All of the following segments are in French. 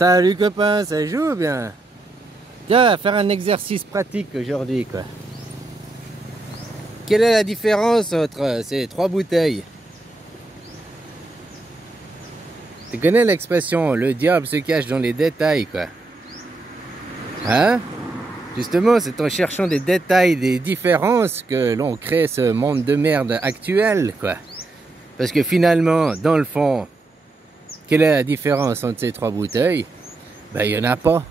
Salut copain, ça joue bien? Tiens, on va faire un exercice pratique aujourd'hui quoi. Quelle est la différence entre ces trois bouteilles? Tu connais l'expression, le diable se cache dans les détails quoi. Hein? Justement, c'est en cherchant des détails, des différences que l'on crée ce monde de merde actuel quoi. Parce que finalement, dans le fond, quelle est la différence entre ces trois bouteilles? Ben, il n'y en a pas.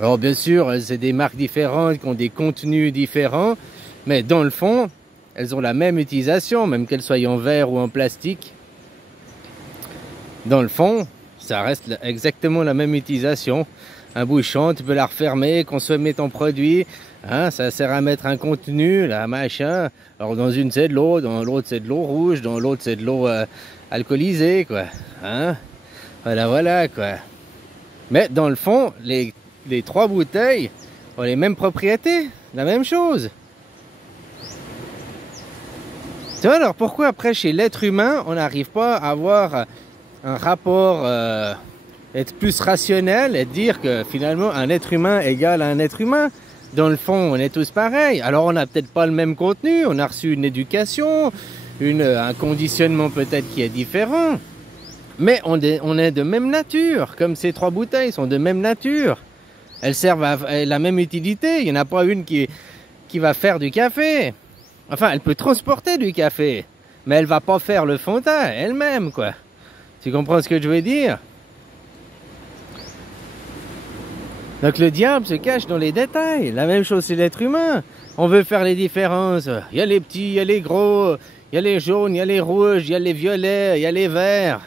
Alors bien sûr, c'est des marques différentes qui ont des contenus différents, mais dans le fond, elles ont la même utilisation, même qu'elles soient en verre ou en plastique. Dans le fond, ça reste exactement la même utilisation. Un bouchon, tu peux la refermer, consommer ton produit, hein, ça sert à mettre un contenu, là, machin. Alors dans une c'est de l'eau, dans l'autre c'est de l'eau rouge, dans l'autre c'est de l'eau alcoolisée, quoi. Hein? Voilà, quoi. Mais dans le fond, les trois bouteilles ont les mêmes propriétés, la même chose. Tu vois, alors pourquoi après chez l'être humain, on n'arrive pas à avoir un rapport, être plus rationnel et dire que finalement un être humain égale un être humain? Dans le fond, on est tous pareils. Alors on n'a peut-être pas le même contenu, on a reçu une éducation, un conditionnement peut-être qui est différent. Mais on est de même nature, comme ces trois bouteilles sont de même nature. Elles servent à la même utilité. Il n'y en a pas une qui va faire du café. Enfin, elle peut transporter du café, mais elle va pas faire le fond de teint elle-même, quoi. Tu comprends ce que je veux dire? Donc le diable se cache dans les détails. La même chose c'est l'être humain. On veut faire les différences. Il y a les petits, il y a les gros, il y a les jaunes, il y a les rouges, il y a les violets, il y a les verts.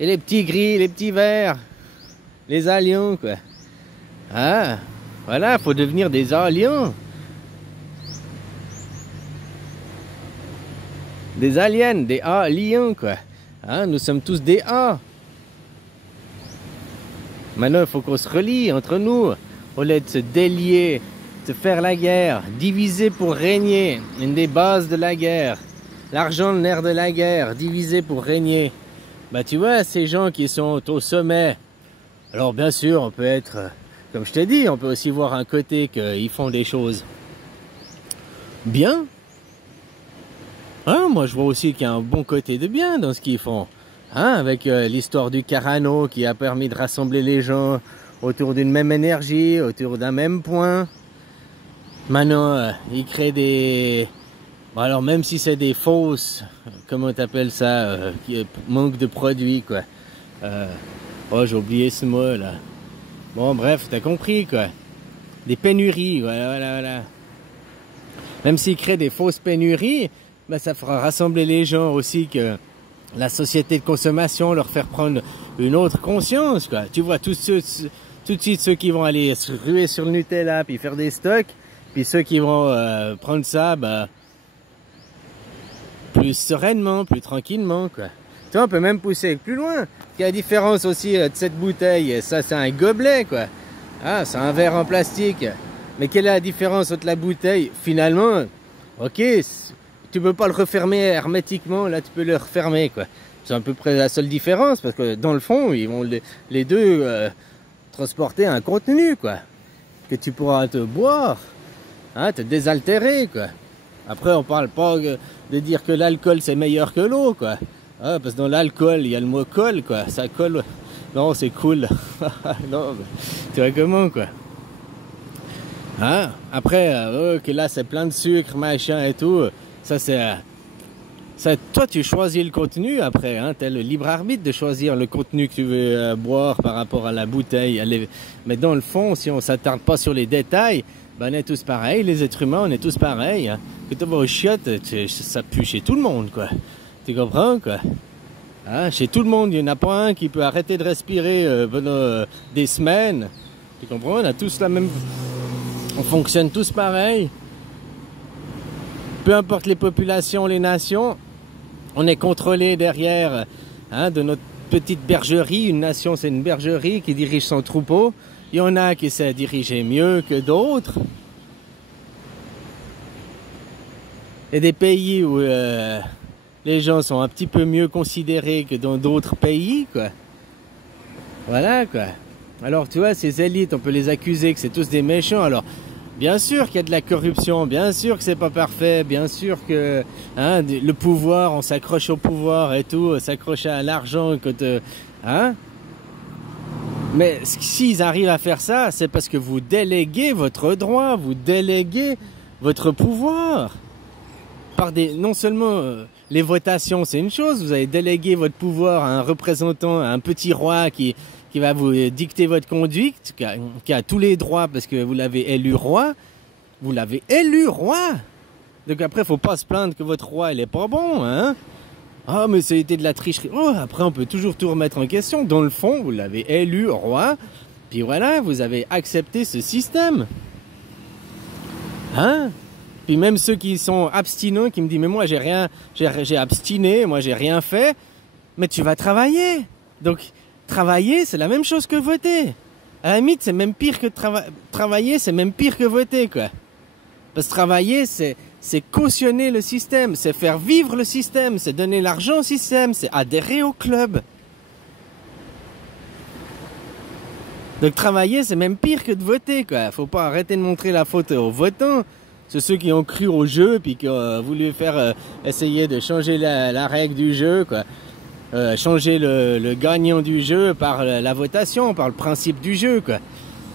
Et les petits gris, les petits verts. Les aliens, quoi. Ah, voilà, faut devenir des aliens. Des aliens, des aliens, quoi. Hein, nous sommes tous des A. Maintenant, il faut qu'on se relie entre nous. Au lieu de se délier, de faire la guerre, diviser pour régner. Une des bases de la guerre. L'argent, le nerf de la guerre, diviser pour régner. Bah tu vois, ces gens qui sont au sommet, alors bien sûr, on peut être, comme je t'ai dit, on peut aussi voir un côté qu'ils font des choses bien. Hein, moi, je vois aussi qu'il y a un bon côté de bien dans ce qu'ils font. Hein, avec l'histoire du Carano qui a permis de rassembler les gens autour d'une même énergie, autour d'un même point. Maintenant, ils créent des... Bon, alors même si c'est des fausses, comment t'appelles ça, manque de produits, quoi. Oh, j'ai oublié ce mot, là. Bon, bref, t'as compris, quoi. Des pénuries, voilà. Même s'ils créent des fausses pénuries, ben, ça fera rassembler les gens aussi que la société de consommation, leur faire prendre une autre conscience, quoi. Tu vois, tout de suite, ceux qui vont aller se ruer sur le Nutella, puis faire des stocks, puis ceux qui vont prendre ça, ben... plus sereinement, plus tranquillement, quoi. Tu vois, on peut même pousser plus loin. Il y a la différence aussi de cette bouteille. Ça, c'est un gobelet, quoi. Ah, c'est un verre en plastique. Mais quelle est la différence entre la bouteille? Finalement, ok, tu peux pas le refermer hermétiquement. Là, tu peux le refermer, quoi. C'est à peu près la seule différence. Parce que dans le fond, ils vont les deux transporter un contenu, quoi. Que tu pourras te boire. Hein, te désaltérer, quoi. Après, on parle pas de dire que l'alcool c'est meilleur que l'eau, quoi. Ah, parce que dans l'alcool, il y a le mot colle, quoi. Ça colle. Non, c'est cool. Non, tu vois comment, quoi. Hein? Après, que là c'est plein de sucre, machin et tout. Ça, c'est. Toi, tu choisis le contenu après. Hein? Tu as le libre arbitre de choisir le contenu que tu veux boire par rapport à la bouteille. Mais dans le fond, si on s'attarde pas sur les détails, ben, on est tous pareils, les êtres humains, on est tous pareils. Hein. Que tu vas aux chiottes, ça pue chez tout le monde, quoi. Tu comprends, quoi? Hein? Chez tout le monde, il n'y en a pas un qui peut arrêter de respirer pendant des semaines. Tu comprends? On a tous la même... On fonctionne tous pareil. Peu importe les populations, les nations, on est contrôlé derrière hein, de notre petite bergerie. Une nation, c'est une bergerie qui dirige son troupeau. Il y en a qui essaient de diriger mieux que d'autres. Il y a des pays où les gens sont un petit peu mieux considérés que dans d'autres pays, quoi. Voilà, quoi. Alors, tu vois, ces élites, on peut les accuser que c'est tous des méchants. Alors, bien sûr qu'il y a de la corruption, bien sûr que c'est pas parfait, bien sûr que hein, le pouvoir, on s'accroche au pouvoir et tout, s'accroche à l'argent, hein. Mais s'ils arrivent à faire ça, c'est parce que vous déléguez votre droit, vous déléguez votre pouvoir. Non seulement les votations, c'est une chose, vous avez délégué votre pouvoir à un représentant, à un petit roi qui va vous dicter votre conduite, qui a tous les droits parce que vous l'avez élu roi. Vous l'avez élu roi. Donc après, faut pas se plaindre que votre roi, il est pas bon, hein. Ah, mais c'était de la tricherie. Oh, après, on peut toujours tout remettre en question. Dans le fond, vous l'avez élu roi. Puis voilà, vous avez accepté ce système. Hein? Puis même ceux qui sont abstinents, qui me disent, mais moi, j'ai abstiné, moi, j'ai rien fait. Mais tu vas travailler. Donc, travailler, c'est la même chose que voter. À la limite, c'est même pire que travailler, c'est même pire que voter, quoi. Parce que travailler, c'est cautionner le système, c'est faire vivre le système, c'est donner l'argent au système, c'est adhérer au club. Donc travailler, c'est même pire que de voter, quoi. Faut pas arrêter de montrer la faute aux votants. C'est ceux qui ont cru au jeu, puis qui ont voulu faire essayer de changer la règle du jeu, quoi. Changer le gagnant du jeu par la votation, par le principe du jeu, quoi.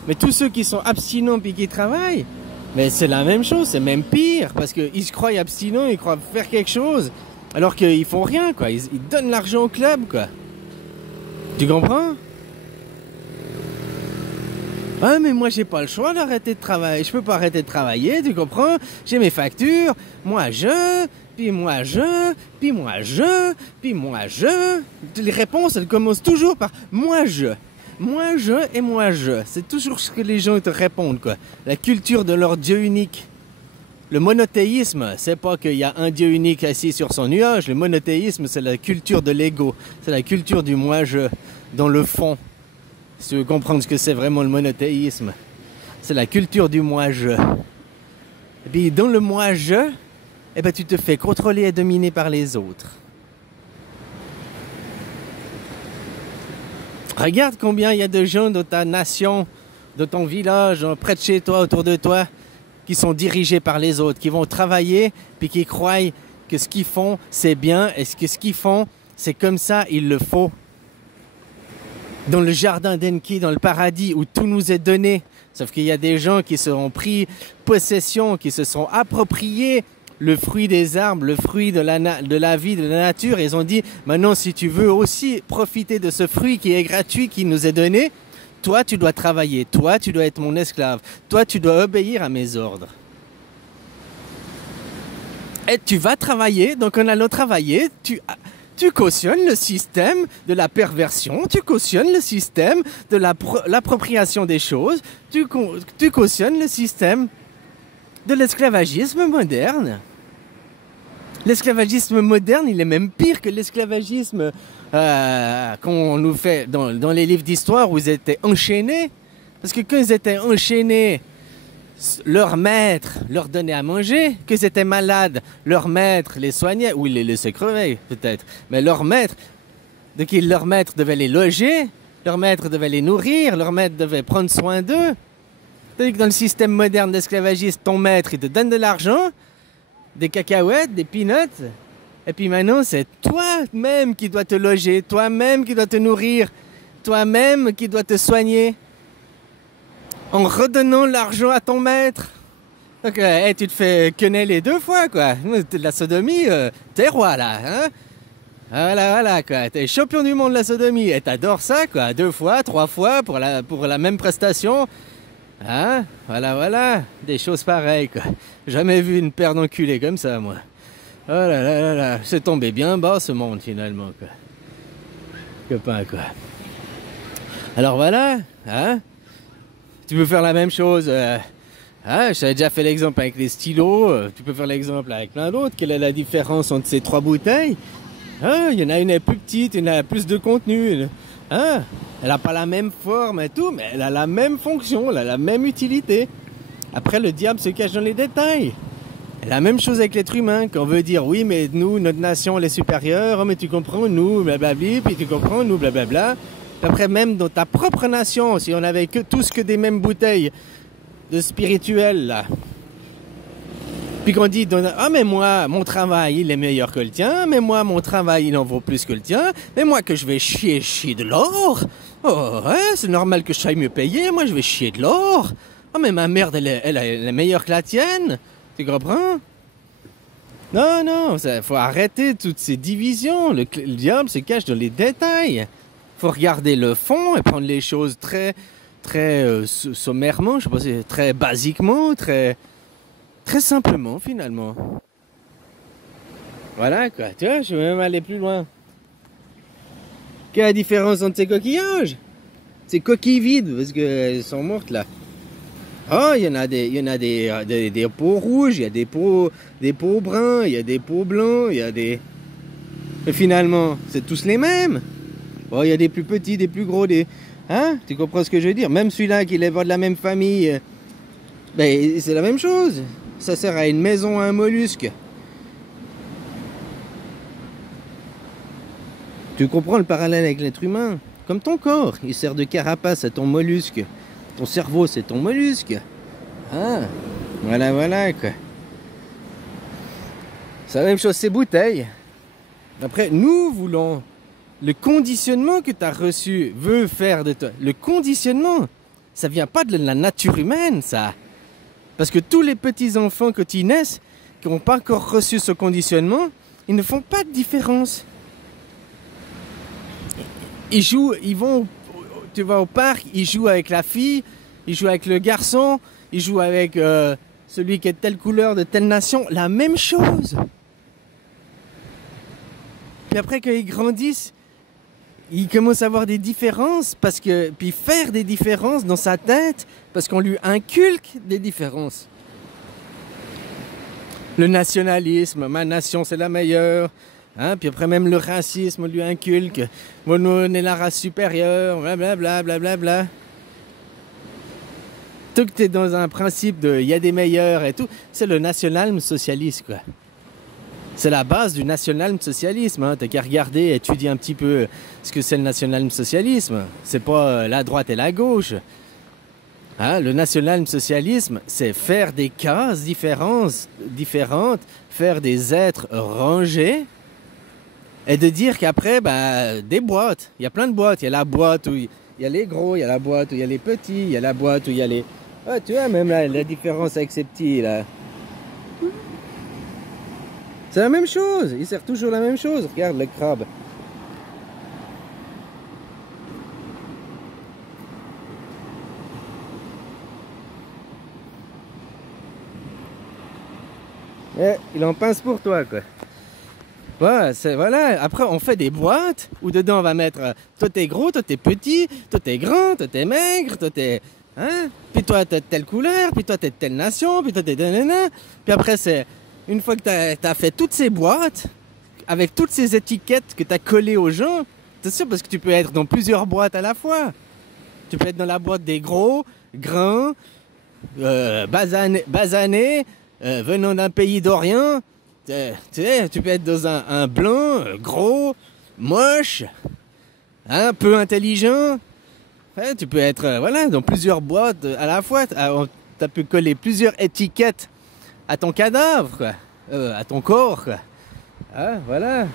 Mais tous ceux qui sont abstinents puis qui travaillent, mais c'est la même chose, c'est même pire, parce qu'ils se croient abstinents, ils croient faire quelque chose, alors qu'ils font rien, quoi. Ils donnent l'argent au club, quoi. Tu comprends? Ah, mais moi j'ai pas le choix d'arrêter de travailler, je peux pas arrêter de travailler, tu comprends? J'ai mes factures, puis moi je. Les réponses, elles commencent toujours par moi je. C'est toujours ce que les gens te répondent, quoi. La culture de leur Dieu unique. Le monothéisme, c'est pas qu'il y a un Dieu unique assis sur son nuage. Le monothéisme, c'est la culture de l'ego. C'est la culture du moi-je, dans le fond. Si tu veux comprendre ce que c'est vraiment le monothéisme, c'est la culture du moi-je. Et puis, dans le moi-je, eh ben, tu te fais contrôler et dominer par les autres. Regarde combien il y a de gens dans ta nation, dans ton village, près de chez toi, autour de toi, qui sont dirigés par les autres, qui vont travailler, puis qui croient que ce qu'ils font, c'est bien, et que ce qu'ils font, c'est comme ça, il le faut. Dans le jardin d'Enki, dans le paradis, où tout nous est donné, sauf qu'il y a des gens qui se sont pris possession, qui se sont appropriés le fruit des arbres, le fruit de la vie, de la nature. Et ils ont dit, maintenant, si tu veux aussi profiter de ce fruit qui est gratuit, qui nous est donné, toi, tu dois travailler. Toi, tu dois être mon esclave. Toi, tu dois obéir à mes ordres. Et tu vas travailler. Donc, en allant travailler, tu cautionnes le système de la perversion. Tu cautionnes le système de l'appropriation des choses. Tu cautionnes le système de l'esclavagisme moderne. L'esclavagisme moderne, il est même pire que l'esclavagisme qu'on nous fait dans les livres d'histoire où ils étaient enchaînés. Parce que quand ils étaient enchaînés, leur maître leur donnait à manger. Quand ils étaient malades, leur maître les soignait, ou il les laissait crever peut-être. Mais leur maître devait les loger, leur maître devait les nourrir, leur maître devait prendre soin d'eux. Tandis que dans le système moderne d'esclavagisme, ton maître, il te donne de l'argent, des cacahuètes, des peanuts, et puis maintenant, c'est toi-même qui dois te loger, toi-même qui dois te nourrir, toi-même qui dois te soigner, en redonnant l'argent à ton maître. Donc, tu te fais quenelle 2 fois, quoi. De la sodomie, t'es roi, là, hein. Voilà, quoi. T'es champion du monde de la sodomie, et t'adores ça, quoi. 2 fois, 3 fois, pour la même prestation. Hein? Voilà, des choses pareilles, quoi. Jamais vu une paire d'enculés comme ça, moi. Oh là, c'est tombé bien bas, ce monde, finalement, quoi. Copain, quoi. Alors voilà, hein? Tu peux faire la même chose. J'avais déjà fait l'exemple avec les stylos. Tu peux faire l'exemple avec plein d'autres. Quelle est la différence entre ces 3 bouteilles? Il y en a une est plus petite, une a plus de contenu. Elle n'a pas la même forme et tout, mais elle a la même fonction, elle a la même utilité. Après, le diable se cache dans les détails. Et la même chose avec l'être humain, quand on veut dire, oui, mais nous, notre nation, elle est supérieure, oh, mais tu comprends, nous, blablabli, puis tu comprends, nous, blablabla. Après, même dans ta propre nation, si on avait tous que des mêmes bouteilles de spirituel, là. Puis qu'on dit, ah mais moi, mon travail, il est meilleur que le tien, mais moi, mon travail, il en vaut plus que le tien, mais moi que je vais chier de l'or, oh ouais, c'est normal que je sois mieux payé, moi je vais chier de l'or, oh mais ma merde, elle est meilleure que la tienne, tu comprends? Non, non, faut arrêter toutes ces divisions, le diable se cache dans les détails, faut regarder le fond et prendre les choses très sommairement, je sais pas, c'est très basiquement, très simplement, finalement. Voilà, quoi. Tu vois, je vais même aller plus loin. Quelle est la différence entre ces coquillages? Ces coquilles vides, parce qu'elles sont mortes, là. Oh, il y en a des pots rouges, il y a des pots bruns, il y a des pots blancs, il y a des... Et finalement, c'est tous les mêmes. Oh, il y a des plus petits, des plus gros, des... Hein? Tu comprends ce que je veux dire? Même celui-là qui est de la même famille, ben, c'est la même chose. Ça sert à une maison, à un mollusque. Tu comprends le parallèle avec l'être humain? Comme ton corps, il sert de carapace à ton mollusque. Ton cerveau, c'est ton mollusque. Ah, voilà, quoi. C'est la même chose, ces bouteilles. Après, nous voulons... Le conditionnement que tu as reçu veut faire de toi... Le conditionnement, ça vient pas de la nature humaine, ça. Parce que tous les petits-enfants, quand ils naissent, qui n'ont pas encore reçu ce conditionnement, ils ne font pas de différence. Ils jouent, tu vas au parc, ils jouent avec la fille, ils jouent avec le garçon, ils jouent avec celui qui est de telle couleur, de telle nation, la même chose. Puis après, quand ils grandissent, ils commencent à avoir des différences, puis faire des différences dans sa tête, parce qu'on lui inculque des différences. Le nationalisme, ma nation c'est la meilleure, hein? Puis après même le racisme, on lui inculque, bon, nous on est la race supérieure, blablabla, blablabla. Tout que tu es dans un principe de il y a des meilleurs et tout, c'est le nationalisme socialiste, quoi. C'est la base du national-socialisme. Hein. T'as qu'à regarder, étudier un petit peu ce que c'est le national-socialisme. C'est pas la droite et la gauche. Hein, le national-socialisme, c'est faire des cases différentes, faire des êtres rangés, et de dire qu'après, bah, des boîtes. Il y a plein de boîtes. Il y a la boîte où il y a les gros, il y a la boîte où il y a les petits, il y a la boîte où il y a les... Ah, tu vois, même la différence avec ces petits, là. C'est la même chose, il sert toujours la même chose. Regarde le crabe. Il en pince pour toi, quoi. Ouais, voilà. Après, on fait des boîtes où dedans on va mettre toi t'es gros, toi t'es petit, toi t'es grand, toi t'es maigre, toi t'es... Hein? Puis toi t'es de telle couleur, puis toi t'es de telle nation, puis toi t'es... Puis après, c'est... Une fois que tu as fait toutes ces boîtes, avec toutes ces étiquettes que tu as collées aux gens, c'est sûr parce que tu peux être dans plusieurs boîtes à la fois. Tu peux être dans la boîte des gros, grands, basanés, venant d'un pays d'Orient. Tu peux être dans un blanc, gros, moche, hein, peu intelligent. Ouais, tu peux être voilà, dans plusieurs boîtes à la fois. Tu as pu coller plusieurs étiquettes à ton cadavre, quoi. À ton corps, quoi. Ah, voilà.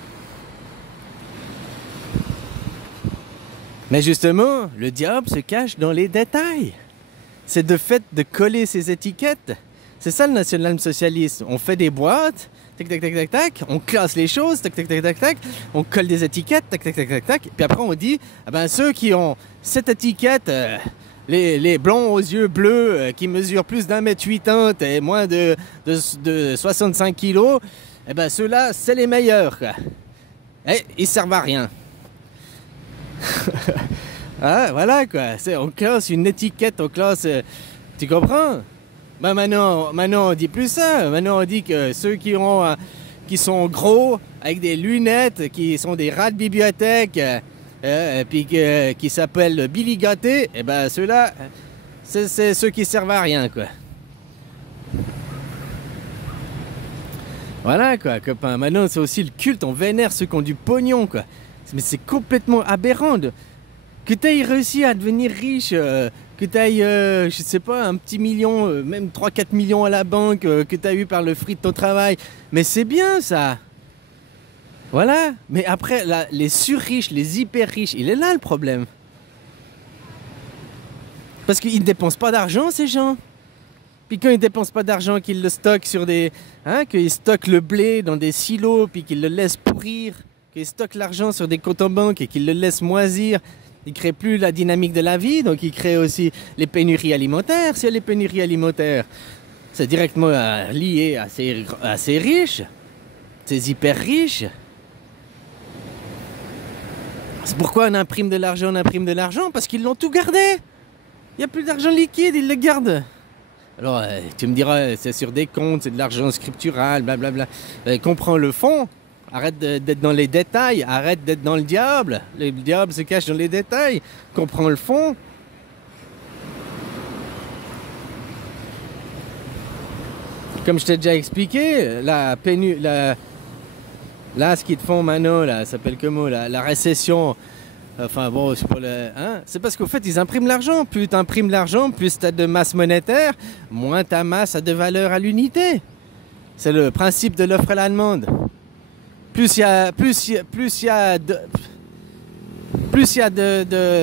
Mais justement, le diable se cache dans les détails. C'est de fait de coller ces étiquettes. C'est ça le national-socialisme. On fait des boîtes, tac, tac, tac, tac, tac, on classe les choses, tac, tac, tac, tac, tac, on colle des étiquettes, tac, tac, tac, tac, tac, puis après on dit, ah ben ceux qui ont cette étiquette... Les blonds aux yeux bleus qui mesurent plus d'1,80 m et moins de 65 kilos, eh ben ceux-là, c'est les meilleurs, quoi. Et ils servent à rien. Ah, voilà, quoi. On classe une étiquette, on classe... tu comprends? Ben maintenant, on dit plus ça. Maintenant, on dit que ceux qui sont gros, avec des lunettes, qui sont des rats de bibliothèque... puis qui s'appelle Billy Gâté, et ben ceux-là, c'est ceux qui servent à rien, quoi. Voilà, quoi, copain. Maintenant, c'est aussi le culte, on vénère ceux qui ont du pognon, quoi. Mais c'est complètement aberrant. Que tu aies réussi à devenir riche, que tu ailles, je sais pas, un petit million, même 3-4 millions à la banque, que tu as eu par le fruit de ton travail. Mais c'est bien ça. Voilà. Mais après, là, les sur-riches, les hyper-riches, il est là le problème. Parce qu'ils ne dépensent pas d'argent, ces gens. Puis quand ils ne dépensent pas d'argent, qu'ils le stockent sur des... Hein, qu'ils stockent le blé dans des silos, puis qu'ils le laissent pourrir, qu'ils stockent l'argent sur des comptes en banque et qu'ils le laissent moisir, ils ne créent plus la dynamique de la vie, donc ils créent aussi les pénuries alimentaires. S'il y a les pénuries alimentaires, c'est directement lié à ces riches, ces hyper riches. C'est pourquoi on imprime de l'argent, parce qu'ils l'ont tout gardé. Il n'y a plus d'argent liquide, ils le gardent. Alors, tu me diras, c'est sur des comptes, c'est de l'argent scriptural, blablabla. Comprends le fond. Arrête d'être dans les détails, arrête d'être dans le diable. Le diable se cache dans les détails. Comprends le fond. Comme je t'ai déjà expliqué, là, ce qu'ils te font maintenant, là, ça s'appelle comment, la récession. Enfin bon, c'est pas le... Hein? C'est parce qu'au fait, ils impriment l'argent. Plus tu imprimes l'argent, plus tu as de masse monétaire, moins ta masse a de valeur à l'unité. C'est le principe de l'offre et la demande. Plus il y a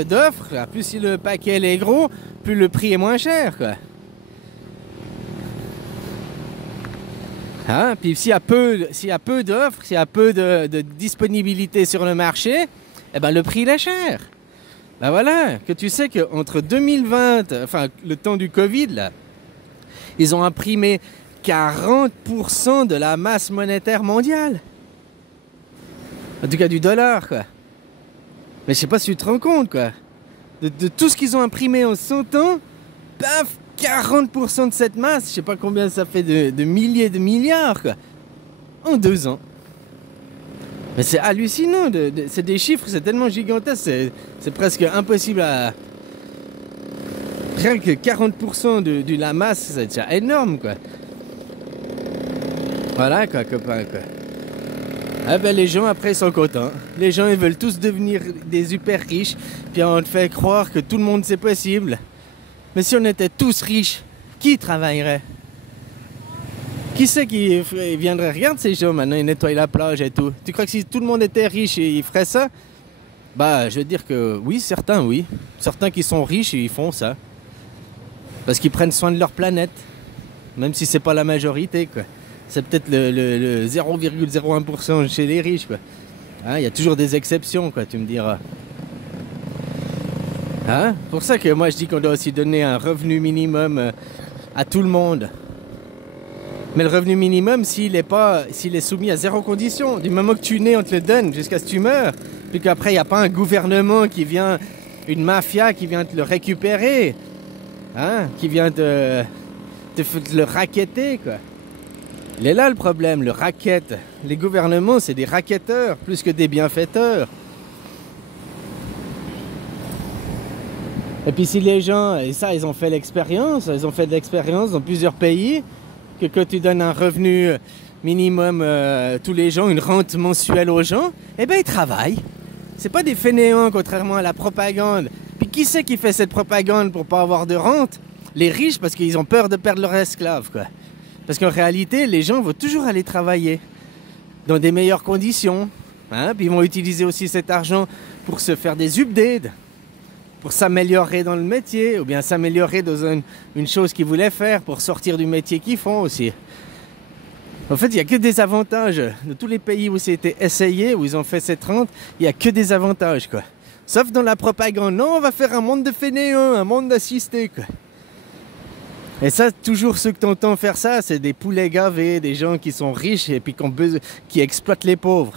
d'offres, plus si le paquet est gros, plus le prix est moins cher, quoi. Hein? Puis s'il y a peu d'offres, s'il y a peu de disponibilité sur le marché, eh ben le prix il est cher. Ben voilà, que tu sais qu'entre 2020, enfin le temps du Covid, là, ils ont imprimé 40% de la masse monétaire mondiale. En tout cas du dollar, quoi. Mais je sais pas si tu te rends compte, quoi. De tout ce qu'ils ont imprimé en 100 ans, paf, 40% de cette masse, je sais pas combien ça fait de milliers de milliards, quoi. En 2 ans. Mais c'est hallucinant, c'est des chiffres, c'est tellement gigantesque, c'est presque impossible à... Rien que 40% de la masse, c'est déjà énorme, quoi. Voilà, quoi, copain, quoi. Ah ben les gens après ils sont contents. Les gens ils veulent tous devenir des hyper riches. Puis on te fait croire que tout le monde c'est possible. Mais si on était tous riches, qui travaillerait? Qui c'est qui viendrait? Regarde ces gens maintenant, ils nettoient la plage et tout. Tu crois que si tout le monde était riche, ils feraient ça? Bah je veux dire que oui, certains oui. Certains qui sont riches ils font ça. Parce qu'ils prennent soin de leur planète. Même si c'est pas la majorité, quoi. C'est peut-être le 0,01% chez les riches, quoi. Hein, y a toujours des exceptions, quoi, tu me diras. Hein? Pour ça que moi je dis qu'on doit aussi donner un revenu minimum à tout le monde. Mais le revenu minimum, s'il est soumis à 0 condition, du moment que tu nais, on te le donne jusqu'à ce que tu meurs. Puis qu'après, il n'y a pas un gouvernement qui vient, une mafia qui vient te le récupérer. Hein? Qui vient te le racketter, quoi. Il est là le problème, le racket. Les gouvernements, c'est des racketteurs plus que des bienfaiteurs. Et puis si les gens, et ça ils ont fait l'expérience, dans plusieurs pays, que quand tu donnes un revenu minimum tous les gens, une rente mensuelle aux gens, eh ben ils travaillent. C'est pas des fainéants contrairement à la propagande. Puis qui c'est qui fait cette propagande pour pas avoir de rente? Les riches parce qu'ils ont peur de perdre leurs esclaves, quoi. Parce qu'en réalité, les gens vont toujours aller travailler dans des meilleures conditions. Hein? Puis ils vont utiliser aussi cet argent pour se faire des updates, pour s'améliorer dans le métier, ou bien s'améliorer dans une chose qu'ils voulaient faire, pour sortir du métier qu'ils font aussi. En fait, il n'y a que des avantages. De tous les pays où c'était essayé, où ils ont fait cette rente, il n'y a que des avantages, quoi. Sauf dans la propagande. Non, on va faire un monde de fainéants, un monde d'assistés, quoi. Et ça, toujours ceux que tu entends faire ça, c'est des poulets gavés, des gens qui sont riches et puis qui exploitent les pauvres.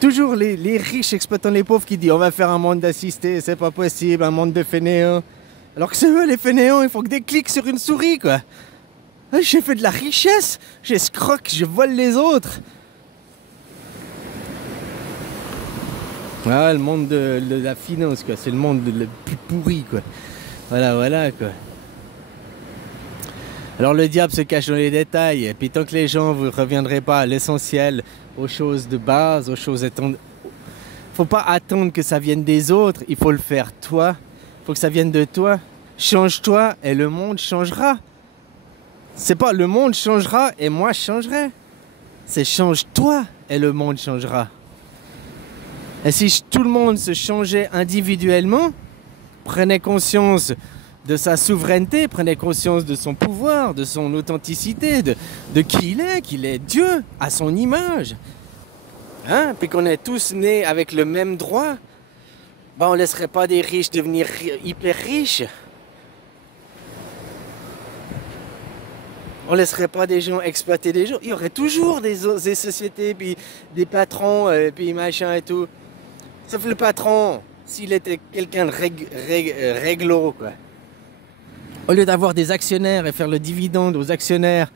Toujours les riches exploitant les pauvres qui disent on va faire un monde d'assistés, c'est pas possible, un monde de fainéants. Alors que c'est eux les fainéants, il faut que des clics sur une souris, quoi. J'ai fait de la richesse, j'escroque, je vole les autres. Ah, le monde de la finance, quoi. C'est le monde le plus pourri, quoi. Voilà, quoi. Alors le diable se cache dans les détails, et puis tant que les gens ne reviendraient pas à l'essentiel, aux choses de base, aux choses Faut pas attendre que ça vienne des autres, il faut le faire toi. Faut que ça vienne de toi. Change-toi et le monde changera. C'est pas le monde changera et moi je changerai. C'est change-toi et le monde changera. Et si tout le monde se changeait individuellement, prenait conscience de sa souveraineté, prenait conscience de son pouvoir, de son authenticité, de qui qu'il est Dieu, à son image, hein, puis qu'on est tous nés avec le même droit, ben on ne laisserait pas des riches devenir hyper riches. On ne laisserait pas des gens exploiter des gens. Il y aurait toujours des sociétés, puis des patrons, puis machin et tout. Sauf le patron, s'il était quelqu'un de réglo, quoi. Au lieu d'avoir des actionnaires et faire le dividende aux actionnaires,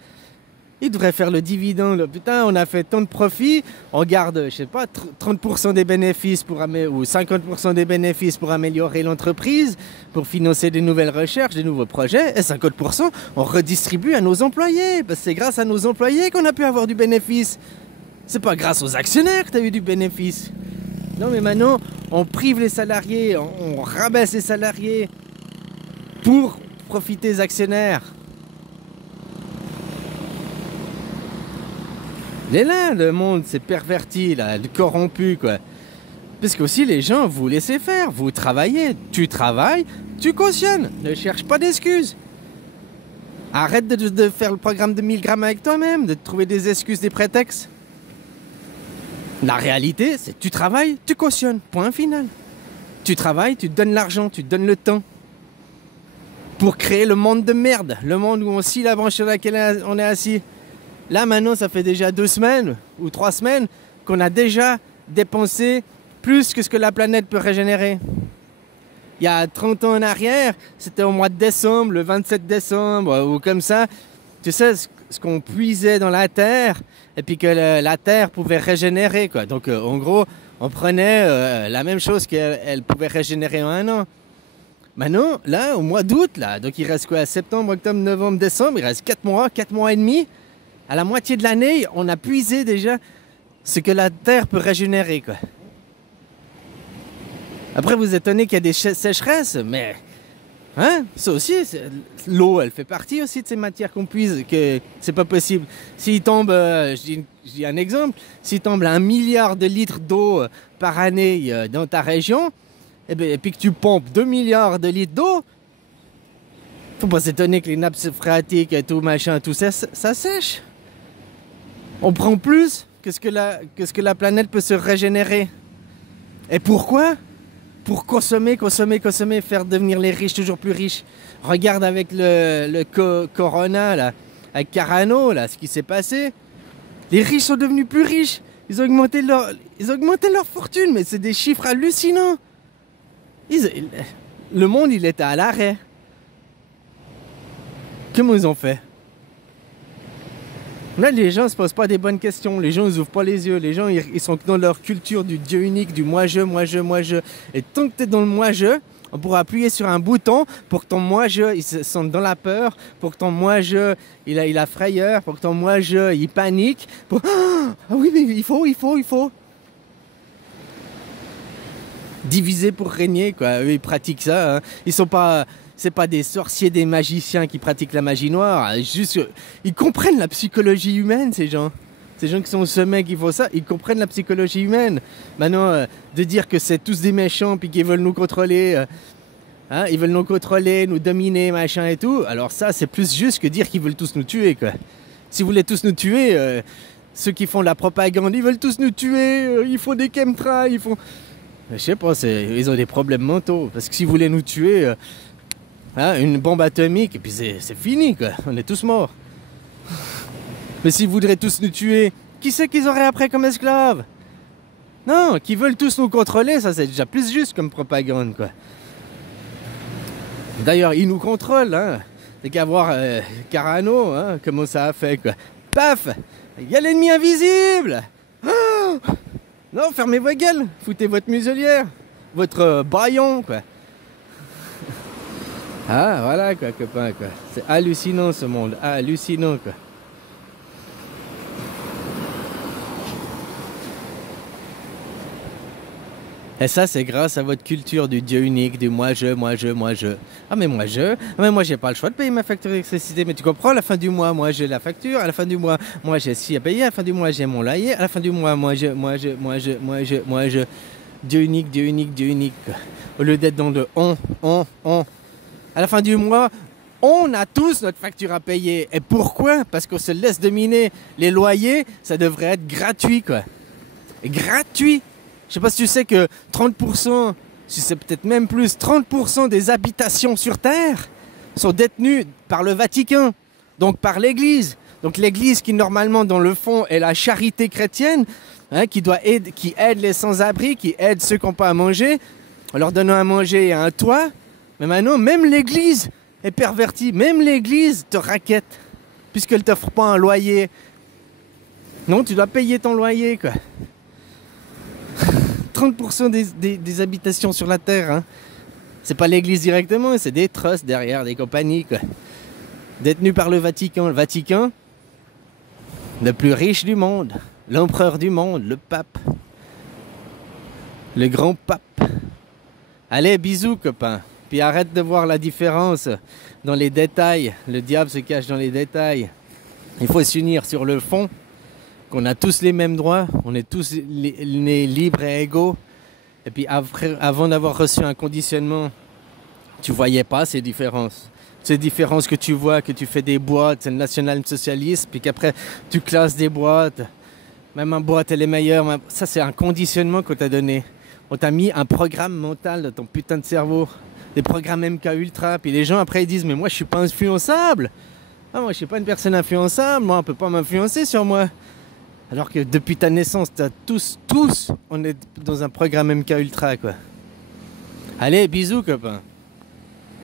il devrait faire le dividende. Putain, on a fait tant de profits, on garde, je sais pas, 30% des bénéfices ou 50% des bénéfices pour améliorer l'entreprise, pour financer des nouvelles recherches, des nouveaux projets, et 50% on redistribue à nos employés, parce que c'est grâce à nos employés qu'on a pu avoir du bénéfice. C'est pas grâce aux actionnaires que tu as eu du bénéfice. Non, mais maintenant, on prive les salariés, on rabaisse les salariés pour profiter des actionnaires. Mais là, le monde s'est perverti, là, corrompu, quoi. Parce qu'aussi, les gens, vous laissez faire, vous travaillez, tu travailles, tu cautionnes, ne cherche pas d'excuses. Arrête de faire le programme de 1000 grammes avec toi-même, de trouver des excuses, des prétextes. La réalité, c'est que tu travailles, tu cautionnes, point final. Tu travailles, tu te donnes l'argent, tu te donnes le temps. Pour créer le monde de merde, le monde où on scie la branche sur laquelle on est assis. Là, maintenant, ça fait déjà 2 semaines ou 3 semaines qu'on a déjà dépensé plus que ce que la planète peut régénérer. Il y a 30 ans en arrière, c'était au mois de décembre, le 27 décembre, ou comme ça. Tu sais, ce qu'on puisait dans la terre, et puis que la terre pouvait régénérer, quoi. Donc, en gros, on prenait la même chose qu'elle pouvait régénérer en 1 an. Maintenant, là, au mois d'août, là, donc il reste quoi? Septembre, octobre, novembre, décembre, il reste 4 mois et demi. À la moitié de l'année, on a puisé déjà ce que la terre peut régénérer, quoi. Après, vous étonnez qu'il y a des sécheresses, mais hein, ça aussi, l'eau, elle fait partie aussi de ces matières qu'on puise, que c'est pas possible. S'il tombe, je dis un exemple, s'il tombe 1 milliard de litres d'eau par année dans ta région, et puis que tu pompes 2 milliards de litres d'eau, faut pas s'étonner que les nappes phréatiques et tout machin, tout ça, ça sèche. On prend plus que ce que la planète peut se régénérer. Et pourquoi? Pour consommer, faire devenir les riches toujours plus riches. Regarde avec le Corona, là, avec Carano, là, ce qui s'est passé. Les riches sont devenus plus riches. Ils ont augmenté leur fortune, mais c'est des chiffres hallucinants. Le monde, il était à l'arrêt. Comment ils ont fait? Là, les gens ne se posent pas des bonnes questions. Les gens, ils ouvrent pas les yeux. Les gens, ils sont dans leur culture du Dieu unique, du moi-je, moi-je, moi-je. Et tant que tu es dans le moi-je, on pourra appuyer sur un bouton pour que ton moi-je, il se sente dans la peur, pour que ton moi-je, il a frayeur, pour que ton moi-je, il panique. Pour... Ah oui, mais il faut. Diviser pour régner, quoi. Eux, ils pratiquent ça. Hein. Ils sont pas... C'est pas des sorciers, des magiciens qui pratiquent la magie noire. Juste, ils comprennent la psychologie humaine, ces gens. Ces gens qui sont au sommet, qui font ça, ils comprennent la psychologie humaine. Maintenant, de dire que c'est tous des méchants puis qu'ils veulent nous contrôler, hein, ils veulent nous contrôler, nous dominer, machin et tout. Alors ça, c'est plus juste que dire qu'ils veulent tous nous tuer, quoi. Si vous voulez tous nous tuer, ceux qui font la propagande, ils veulent tous nous tuer, ils font des chemtrails, ils font... Je sais pas, ils ont des problèmes mentaux. Parce que si vous voulez nous tuer... Hein, une bombe atomique, et puis c'est fini, quoi. On est tous morts. Mais s'ils voudraient tous nous tuer, qui c'est qu'ils auraient après comme esclaves? Non, qu'ils veulent tous nous contrôler, ça c'est déjà plus juste comme propagande, quoi. D'ailleurs, ils nous contrôlent, hein. C'est qu'à voir Carano, hein, comment ça a fait, quoi. Paf! Il y a l'ennemi invisible! Oh, non, fermez vos gueules, foutez votre muselière, votre baillon, quoi. Ah, voilà, quoi, copain, quoi. C'est hallucinant, ce monde. Hallucinant, quoi. Et ça, c'est grâce à votre culture du Dieu unique, du moi, je, moi, je, moi, je. Ah, mais moi, je. Ah, mais moi, j'ai pas le choix de payer ma facture d'électricité. Mais tu comprends, à la fin du mois, moi, j'ai la facture. À la fin du mois, moi, j'ai ci à payer. À la fin du mois, j'ai mon loyer. À la fin du mois, moi, je, moi, je, moi, je, moi, je, moi, je. Dieu unique, Dieu unique, Dieu unique. Au lieu d'être dans le on. À la fin du mois, on a tous notre facture à payer. Et pourquoi? Parce qu'on se laisse dominer. Les loyers, ça devrait être gratuit, quoi. Et gratuit. Je sais pas si tu sais que 30%, si c'est peut-être même plus, 30% des habitations sur Terre sont détenues par le Vatican, donc par l'Église. Donc l'Église qui normalement dans le fond est la charité chrétienne, hein, qui aide les sans-abri, qui aide ceux qui n'ont pas à manger, en leur donnant à manger et un toit. Mais maintenant, même l'Église est pervertie, même l'Église te raquette, puisqu'elle ne t'offre pas un loyer. Non, tu dois payer ton loyer, quoi. 30% des habitations sur la Terre, hein. C'est pas l'Église directement, c'est des trusts derrière, des compagnies, quoi. Détenus par le Vatican. Le Vatican, le plus riche du monde, l'empereur du monde, le pape, le grand pape. Allez, bisous, copains. Puis arrête de voir la différence dans les détails. Le diable se cache dans les détails. Il faut s'unir sur le fond. Qu'on a tous les mêmes droits, on est tous nés libres et égaux. Et puis avant d'avoir reçu un conditionnement, tu voyais pas ces différences. Ces différences que tu vois, que tu fais des boîtes, c'est le national-socialisme, puis qu'après tu classes des boîtes. Même une boîte, elle est meilleure. Ça, c'est un conditionnement qu'on t'a donné. On t'a mis un programme mental dans ton putain de cerveau. Des programmes MK Ultra. Puis les gens après ils disent, mais moi je suis pas influençable. Ah, moi je suis pas une personne influençable, moi on peut pas m'influencer sur moi. Alors que depuis ta naissance, tous, on est dans un programme MK Ultra, quoi. Allez, bisous, copains.